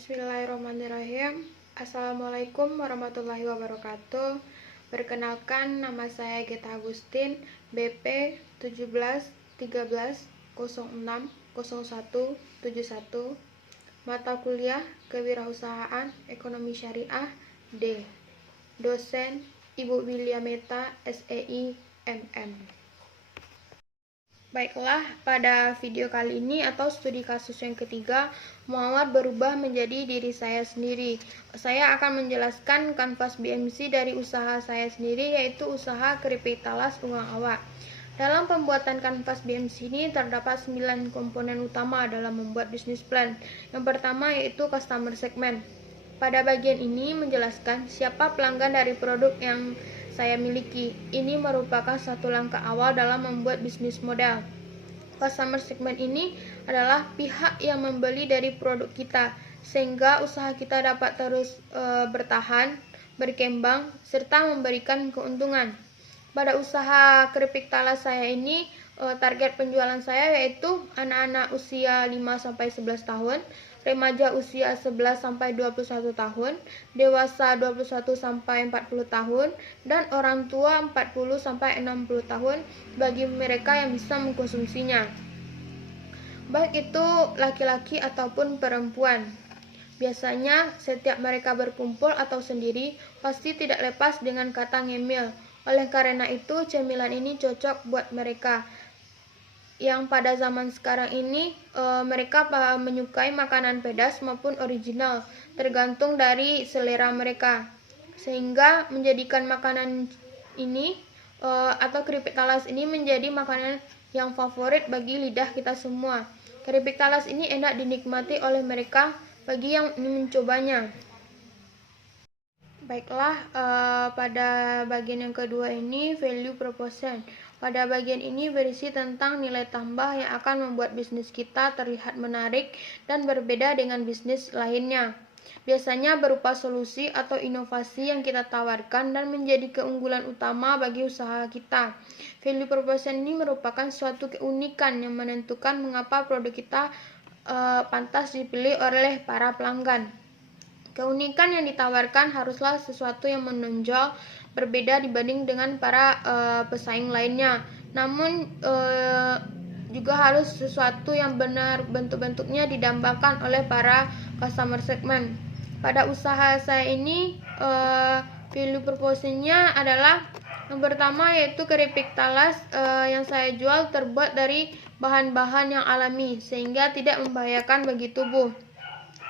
Bismillahirrahmanirrahim. Assalamualaikum warahmatullahi wabarakatuh. Perkenalkan, nama saya Geta Agustin, BP 1713060171, mata kuliah Kewirausahaan Ekonomi Syariah D. Dosen Ibu Willia Meta, SEI, MM. Baiklah, pada video kali ini atau studi kasus yang ketiga, Muhammad berubah menjadi diri saya sendiri. Saya akan menjelaskan kanvas BMC dari usaha saya sendiri, yaitu usaha keripik talas Ungang Awak. Dalam pembuatan kanvas BMC ini terdapat 9 komponen utama dalam membuat bisnis plan. Yang pertama yaitu customer segment. Pada bagian ini menjelaskan siapa pelanggan dari produk yang saya miliki. Ini merupakan satu langkah awal dalam membuat bisnis model. Customer segment ini adalah pihak yang membeli dari produk kita, sehingga usaha kita dapat terus bertahan, berkembang, serta memberikan keuntungan. Pada usaha keripik talas saya ini, target penjualan saya yaitu anak-anak usia 5-11 tahun, remaja usia 11-21 tahun, dewasa 21-40 tahun, dan orang tua 40-60 tahun bagi mereka yang bisa mengkonsumsinya, baik itu laki-laki ataupun perempuan. Biasanya setiap mereka berkumpul atau sendiri pasti tidak lepas dengan kata ngemil. Oleh karena itu cemilan ini cocok buat mereka yang pada zaman sekarang ini mereka menyukai makanan pedas maupun original, tergantung dari selera mereka, sehingga menjadikan makanan ini atau keripik talas ini menjadi makanan yang favorit bagi lidah kita semua. Keripik talas ini enak dinikmati oleh mereka bagi yang ingin mencobanya. Baiklah, pada bagian yang kedua ini value proposition. Pada bagian ini berisi tentang nilai tambah yang akan membuat bisnis kita terlihat menarik dan berbeda dengan bisnis lainnya. Biasanya berupa solusi atau inovasi yang kita tawarkan dan menjadi keunggulan utama bagi usaha kita. Value proposition ini merupakan suatu keunikan yang menentukan mengapa produk kita pantas dipilih oleh para pelanggan. Keunikan yang ditawarkan haruslah sesuatu yang menonjol, berbeda dibanding dengan para pesaing lainnya. Namun juga harus sesuatu yang benar bentuk-bentuknya didambakan oleh para customer segment. Pada usaha saya ini value proposition-nya adalah yang pertama yaitu keripik talas yang saya jual terbuat dari bahan-bahan yang alami sehingga tidak membahayakan bagi tubuh.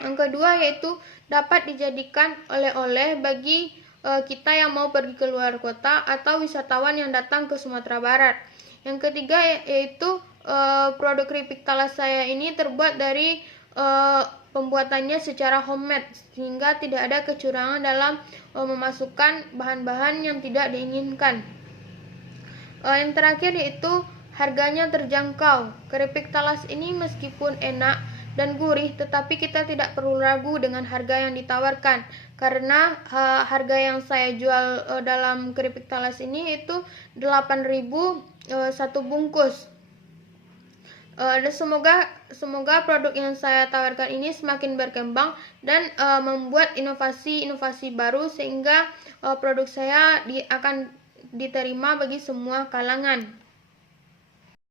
Yang kedua yaitu dapat dijadikan oleh-oleh bagi kita yang mau pergi ke luar kota atau wisatawan yang datang ke Sumatera Barat. Yang ketiga yaitu produk keripik talas saya ini terbuat dari pembuatannya secara homemade sehingga tidak ada kecurangan dalam memasukkan bahan-bahan yang tidak diinginkan. Yang terakhir yaitu harganya terjangkau. Keripik talas ini meskipun enak dan gurih, tetapi kita tidak perlu ragu dengan harga yang ditawarkan, karena harga yang saya jual dalam keripik talas ini itu 8.000 satu bungkus. Dan semoga produk yang saya tawarkan ini semakin berkembang dan membuat inovasi-inovasi baru sehingga produk saya akan diterima bagi semua kalangan.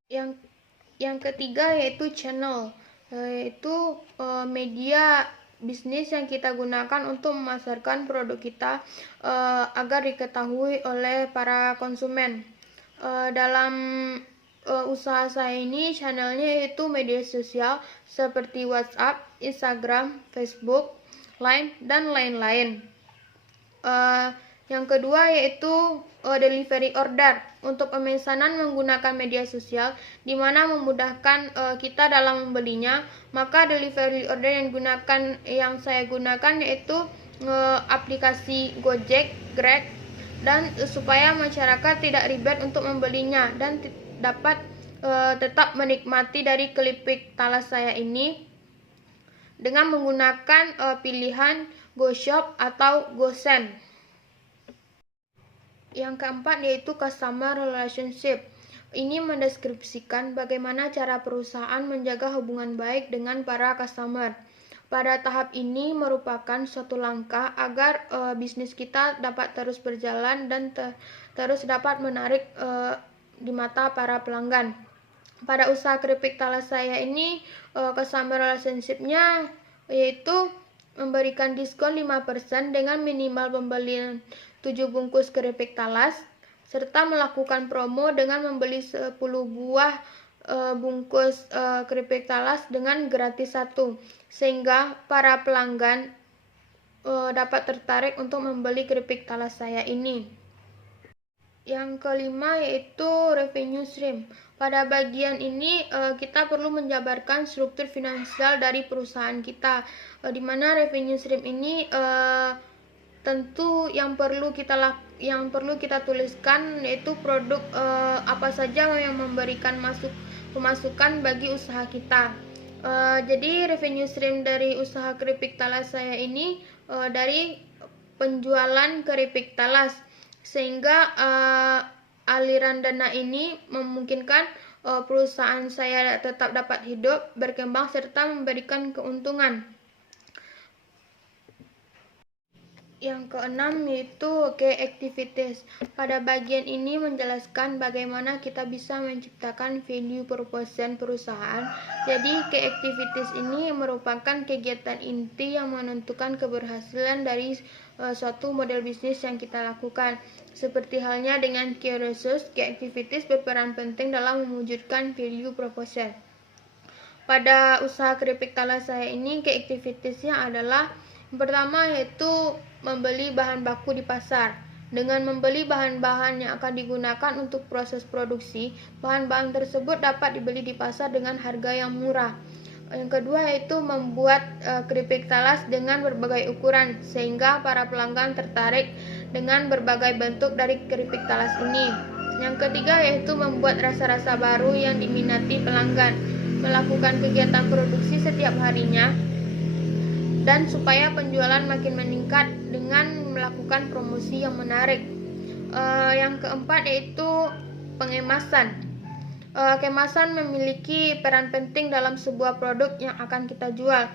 Yang ketiga yaitu channel, yaitu media bisnis yang kita gunakan untuk memasarkan produk kita agar diketahui oleh para konsumen. Dalam usaha saya ini channelnya yaitu media sosial seperti WhatsApp, Instagram, Facebook, Line, dan lain-lain. Yang kedua yaitu delivery order. Untuk pemesanan menggunakan media sosial di mana memudahkan kita dalam membelinya, maka delivery order yang saya gunakan yaitu aplikasi Gojek, Grab, dan supaya masyarakat tidak ribet untuk membelinya dan dapat tetap menikmati dari keripik talas saya ini dengan menggunakan pilihan GoShop atau GoSend. Yang keempat yaitu customer relationship. Ini mendeskripsikan bagaimana cara perusahaan menjaga hubungan baik dengan para customer. Pada tahap ini merupakan suatu langkah agar bisnis kita dapat terus berjalan dan terus dapat menarik di mata para pelanggan. Pada usaha keripik talas saya ini, customer relationship-nya yaitu memberikan diskon 5% dengan minimal pembelian 7 bungkus keripik talas, serta melakukan promo dengan membeli 10 buah bungkus keripik talas dengan gratis 1, sehingga para pelanggan dapat tertarik untuk membeli keripik talas saya ini. Yang kelima yaitu revenue stream. Pada bagian ini kita perlu menjabarkan struktur finansial dari perusahaan kita, di mana revenue stream ini tentu yang perlu kita tuliskan yaitu produk apa saja yang memberikan pemasukan bagi usaha kita. Jadi revenue stream dari usaha keripik talas saya ini dari penjualan keripik talas, sehingga aliran dana ini memungkinkan perusahaan saya tetap dapat hidup, berkembang, serta memberikan keuntungan. Yang keenam yaitu key activities. Pada bagian ini menjelaskan bagaimana kita bisa menciptakan value proposition perusahaan. Jadi key activities ini merupakan kegiatan inti yang menentukan keberhasilan dari suatu model bisnis yang kita lakukan. Seperti halnya dengan key resource, key activities berperan penting dalam mewujudkan value proposition. Pada usaha keripik talas saya ini, key activities-nya adalah yang pertama yaitu membeli bahan baku di pasar. Dengan membeli bahan-bahan yang akan digunakan untuk proses produksi, bahan-bahan tersebut dapat dibeli di pasar dengan harga yang murah. Yang kedua yaitu membuat keripik talas dengan berbagai ukuran, sehingga para pelanggan tertarik dengan berbagai bentuk dari keripik talas ini. Yang ketiga yaitu membuat rasa-rasa baru yang diminati pelanggan, melakukan kegiatan produksi setiap harinya, dan supaya penjualan makin meningkat dengan melakukan promosi yang menarik. Yang keempat yaitu pengemasan. Kemasan memiliki peran penting dalam sebuah produk yang akan kita jual.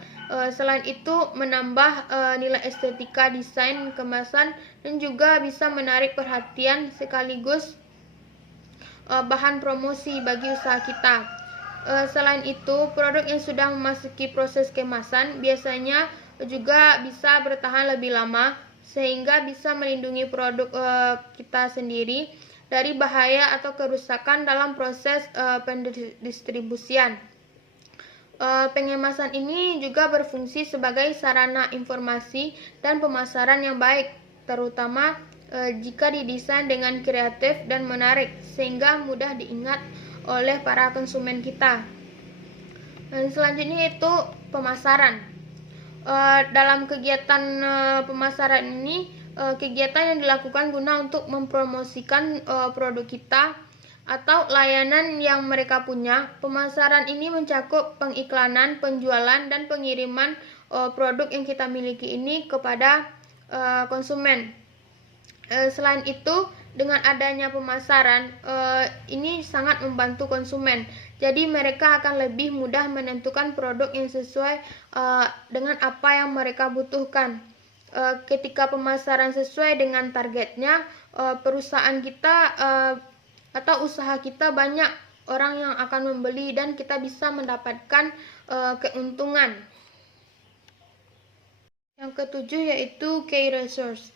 Selain itu menambah nilai estetika desain kemasan dan juga bisa menarik perhatian sekaligus bahan promosi bagi usaha kita. Selain itu, produk yang sudah memasuki proses kemasan biasanya juga bisa bertahan lebih lama, sehingga bisa melindungi produk kita sendiri dari bahaya atau kerusakan dalam proses pendistribusian. Pengemasan ini juga berfungsi sebagai sarana informasi dan pemasaran yang baik, terutama jika didesain dengan kreatif dan menarik, sehingga mudah diingat oleh para konsumen kita. Dan selanjutnya itu pemasaran. Dalam kegiatan pemasaran ini, kegiatan yang dilakukan guna untuk mempromosikan produk kita atau layanan yang mereka punya. Pemasaran ini mencakup pengiklanan, penjualan, dan pengiriman produk yang kita miliki ini kepada konsumen. Selain itu, dengan adanya pemasaran, ini sangat membantu konsumen. Jadi mereka akan lebih mudah menentukan produk yang sesuai dengan apa yang mereka butuhkan. Ketika pemasaran sesuai dengan targetnya, perusahaan kita atau usaha kita banyak orang yang akan membeli dan kita bisa mendapatkan keuntungan. Yang ketujuh yaitu key resource.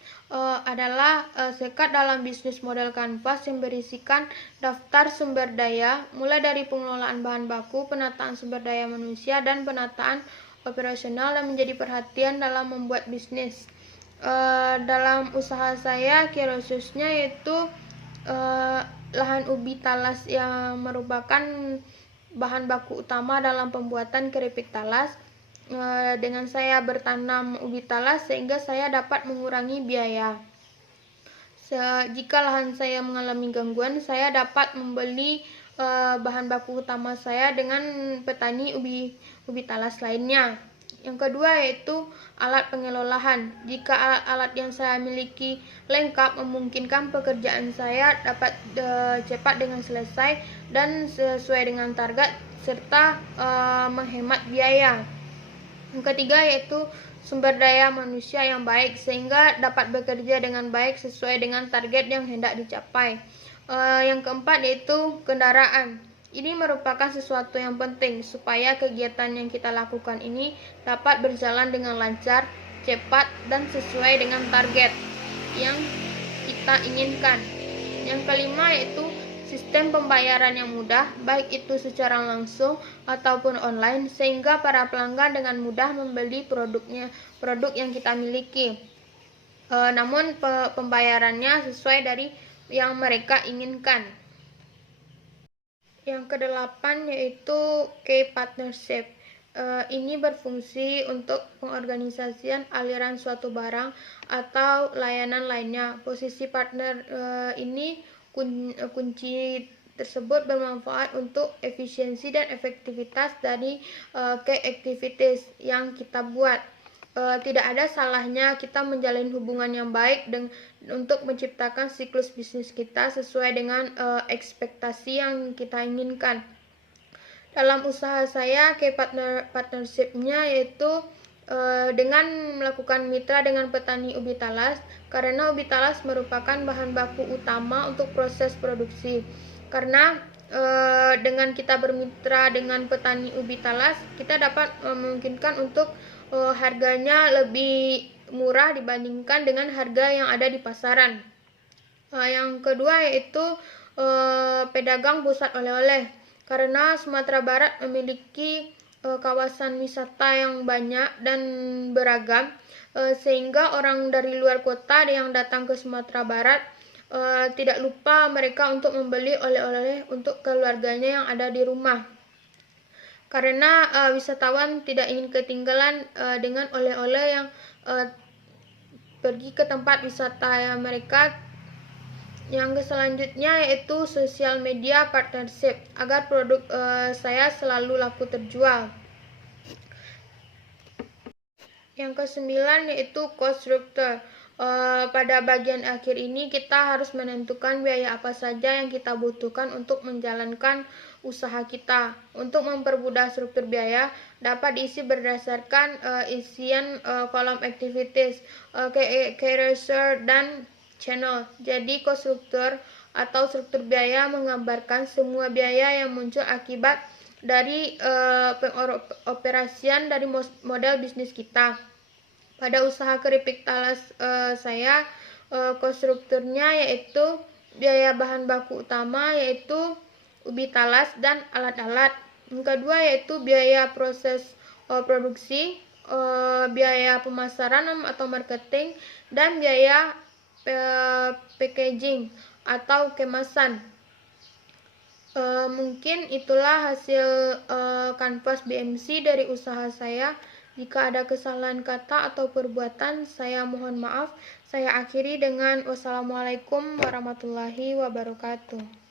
Adalah sekat dalam bisnis model kanvas yang berisikan daftar sumber daya, mulai dari pengelolaan bahan baku, penataan sumber daya manusia, dan penataan operasional yang menjadi perhatian dalam membuat bisnis. Dalam usaha saya, key resource-nya yaitu lahan ubi talas yang merupakan bahan baku utama dalam pembuatan keripik talas. Dengan saya bertanam ubi talas sehingga saya dapat mengurangi biaya. Jika lahan saya mengalami gangguan, saya dapat membeli bahan baku utama saya dengan petani ubi talas lainnya. Yang kedua yaitu alat pengelolaan. Jika alat-alat yang saya miliki lengkap, memungkinkan pekerjaan saya dapat cepat dengan selesai dan sesuai dengan target serta menghemat biaya. Yang ketiga yaitu sumber daya manusia yang baik sehingga dapat bekerja dengan baik sesuai dengan target yang hendak dicapai. Yang keempat yaitu kendaraan. Ini merupakan sesuatu yang penting supaya kegiatan yang kita lakukan ini dapat berjalan dengan lancar, cepat, dan sesuai dengan target yang kita inginkan. Yang kelima yaitu sistem pembayaran yang mudah, baik itu secara langsung ataupun online, sehingga para pelanggan dengan mudah membeli produk yang kita miliki. Namun pembayarannya sesuai dari yang mereka inginkan. Yang kedelapan yaitu key partnership. Ini berfungsi untuk pengorganisasian aliran suatu barang atau layanan lainnya. Posisi partner ini kunci tersebut bermanfaat untuk efisiensi dan efektivitas dari key activities yang kita buat. Tidak ada salahnya kita menjalin hubungan yang baik untuk menciptakan siklus bisnis kita sesuai dengan ekspektasi yang kita inginkan. Dalam usaha saya, key partnership-nya yaitu dengan melakukan mitra dengan petani ubi talas, karena ubi talas merupakan bahan baku utama untuk proses produksi. Karena dengan kita bermitra dengan petani ubi talas, kita dapat memungkinkan untuk harganya lebih murah dibandingkan dengan harga yang ada di pasaran. Yang kedua yaitu pedagang pusat oleh-oleh. Karena Sumatera Barat memiliki kawasan wisata yang banyak dan beragam, sehingga orang dari luar kota yang datang ke Sumatera Barat tidak lupa mereka untuk membeli oleh-oleh untuk keluarganya yang ada di rumah. Karena wisatawan tidak ingin ketinggalan dengan oleh-oleh yang pergi ke tempat wisata mereka. Yang selanjutnya yaitu sosial media partnership agar produk saya selalu laku terjual. Yang kesembilan yaitu cost structure. Pada bagian akhir ini kita harus menentukan biaya apa saja yang kita butuhkan untuk menjalankan usaha kita. Untuk mempermudah struktur biaya dapat diisi berdasarkan isian kolom activities, key research, dan channel. Jadi cost structure atau struktur biaya menggambarkan semua biaya yang muncul akibat dari pengoperasian dari model bisnis kita. Pada usaha keripik talas saya, cost strukturnya yaitu biaya bahan baku utama yaitu ubi talas dan alat-alat. Yang kedua yaitu biaya proses produksi, biaya pemasaran atau marketing, dan biaya packaging atau kemasan. Mungkin itulah hasil kanvas BMC dari usaha saya. Jika ada kesalahan kata atau perbuatan, saya mohon maaf. Saya akhiri dengan wassalamualaikum warahmatullahi wabarakatuh.